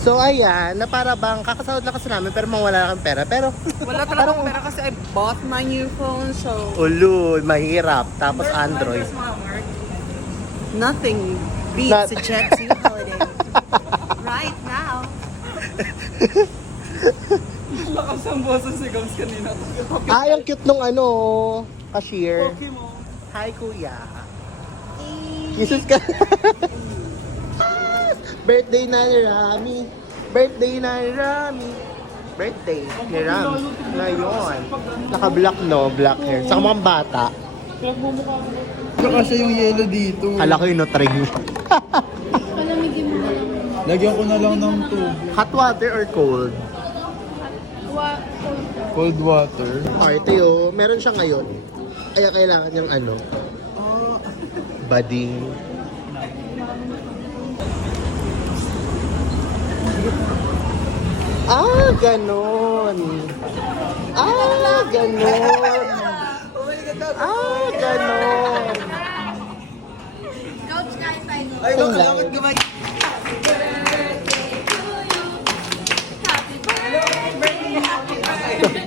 So ayan, na para bang kakasahod na kasi namin pero mawala na kang pera. Pero Wala talaga akong pera kasi I bought my new phone, so... ulul, mahirap. Tapos Android. Nothing beats a Jet 2 holiday. Right now. Lakas ang boses si Gams kanina. Ay, ang cute nung ano, cashier. Pokemon. Hi, kuya. Kisses ka. Birthday na ni Rami. Birthday na ni Rami. Birthday ni Rami. Ngayon. Naka-black, no? Black hair. Saka mga bata. Saka siya yung yellow dito. Kala ko yung nutring. Palamigin mo na lang. Lagyan ko na lang ng tubig. Hot water or cold? Cold water. Okay, Teo. Meron siya ngayon. Kaya kailangan yung ano. Bading. Ah, ganon. Ah, ganon. Ah, ganon. Coach, kahit tayo. Ay, Ito lang. salamat gumay.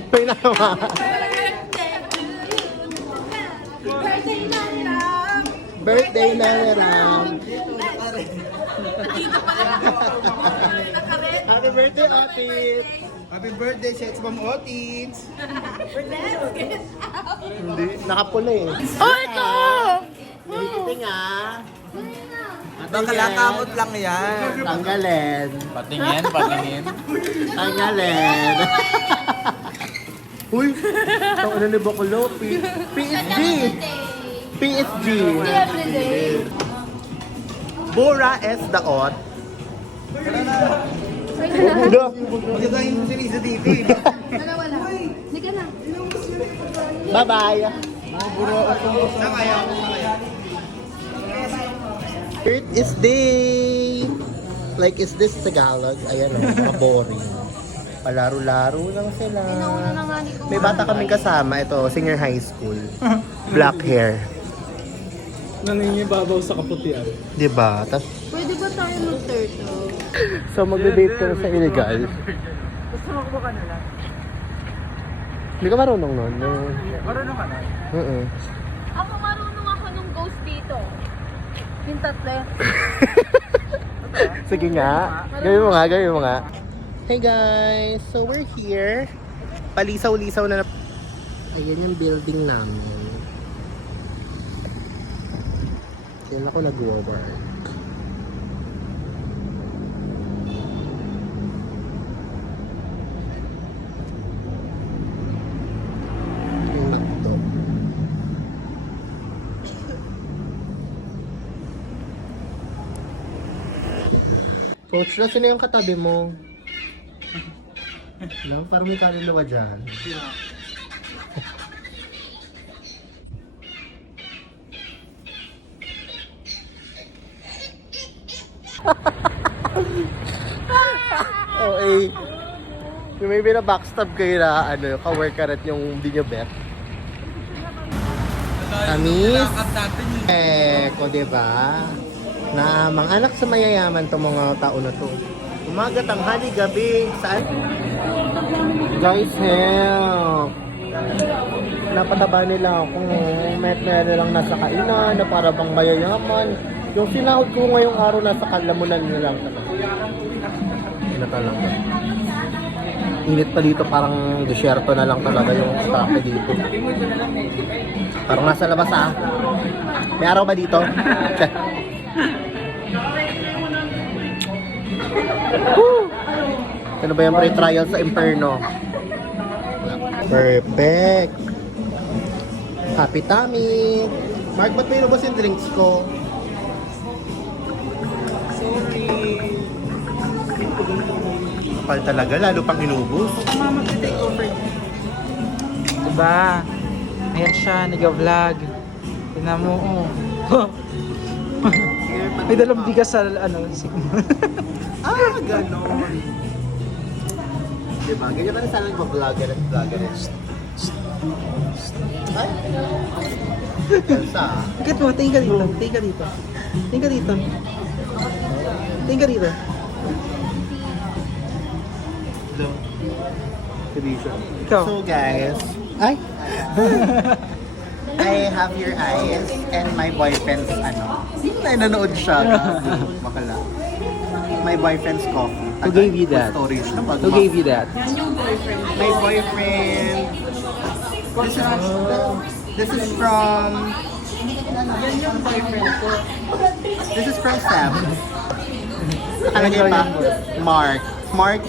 May nawa. Birthday na ni Ram. Happy birthday, Otis. Happy birthday, Sets Mom Otits. Hindi, nakapula eh. Oh, ito! Hindi nga. Baka kamot lang yan. Tanggalin. Patingin, patingin. Tanggalin. Uy, ito ano ni Bakulo? PSG. PSG. Everyday. Bura es daot. Maganda yung series sa TV. Dalawa lang. Hindi ka na. Bye-bye. Buro ako. Sakaya. Earth is day. Like, is this Tagalog? Ayan o, boring. Palaro-laro lang sila. Inauna na nga ni Kuya. May bata kaming kasama. Ito, senior high school. Black hair. Nangingibabaw sa kaputian. Diba? Tas, Pwede ba tayo mag-turtle? so, magbe-date ka na sa illegal. Gusto mo ko ba nila? Hindi ka marunong nun? Marunong ka na? Ako marunong ako nung ghost dito. Yung tatlo. Sige nga. Gawin mo nga, gawin mo nga. Hey guys! So we're here. Palisaw-lisaw na Ayan yung building namin. Yan ako nag-work. Yung laptop. Coach, na sino yung katabi mo? Alam, parang may kaluluwa dyan. Oh, eh. Yung may backstab kayo na, ano, ka-work ka rin yung hindi nyo bet. Amis. Ko, diba? Na mga anak sa mayayaman tong mga tao na to. Umaga, tanghali, gabi, saan? Guys, help! Napataba nila ako. Met na lang nasa kainan na para bang mayayaman. Yung sinahod ko ngayong araw nasa kalamunan nila lang talaga. Ina talaga. Init pa dito, parang desierto na lang talaga yung staff dito. Parang nasa labas ah. May araw ba dito? Ano ba yung pre-trial sa Inferno? Perfect! Happy tummy! Mark, ba't may inubos yung drinks ko? Kapal talaga, lalo pang inubos. Mama, mag-take over. Diba? Ayan siya, nag-vlog. Tingnan mo, oh. May dalang bigas sa, ano, Ah, ganon. Diba? Ganyan ka na sana nag-vlogger at vlogger. Ay? Kansa. Ikat mo, tingin ka dito. Tingin ka dito. Tingin ka dito. Tingin ka dito. daw. So guys, ay! I have your eyes and my boyfriend's ano. Ay, nanood siya. Bakala. My boyfriend's coffee. Who gave you that? Storage na bago. Who gave you that? My boyfriend. This is from. This is from Sam. Nakalagay pa. Mark. Mark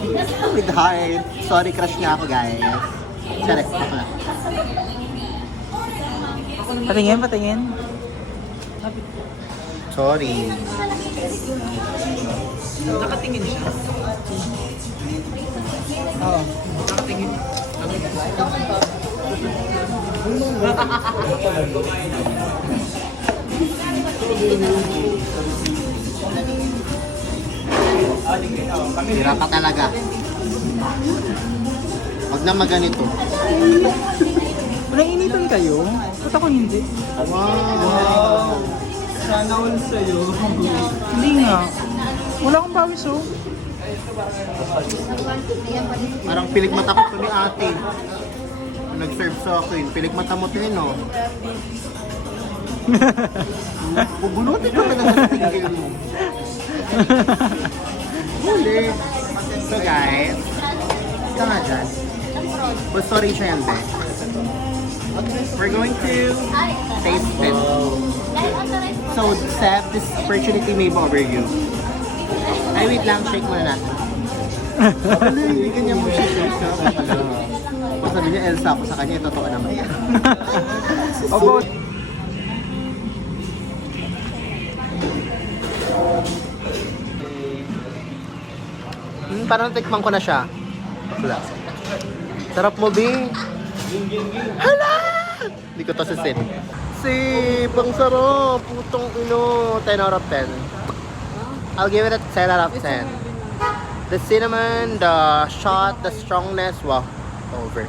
with heart. Sorry, crush niya ako, guys. Charek. Bakla. Patingin, patingin. Sorry. Nakatingin siya. Oo. Nakatingin. Hirap pa talaga. Huwag na maganito. Nainitan kayo? Ba't ako hindi? Wow! Sana all sa'yo. Hindi nga. Wala akong pawis oh. Parang pilig mata ko to ni ate. Nag-serve sa akin. Pilig mata mo to yun, oh. Bubulutin ko na sa tingin mo. Huli. So guys, ito nga dyan. But sorry siya yan, be. We're going to taste it. So, Seb, this opportunity may be over you. Ay, wait lang. Shake muna natin. Hindi kanya mo shake ka. Kung sabi niya, Elsa ako sa kanya, totoo naman. Opo. Parang tikman ko na siya. Wala. Sarap mo, B. Hala! Hindi ko to sisit. Pang sarap. Putong ino. 10 out of 10. I'll give it a 10 out of 10. The cinnamon, the shot, the strongness, wow. Over.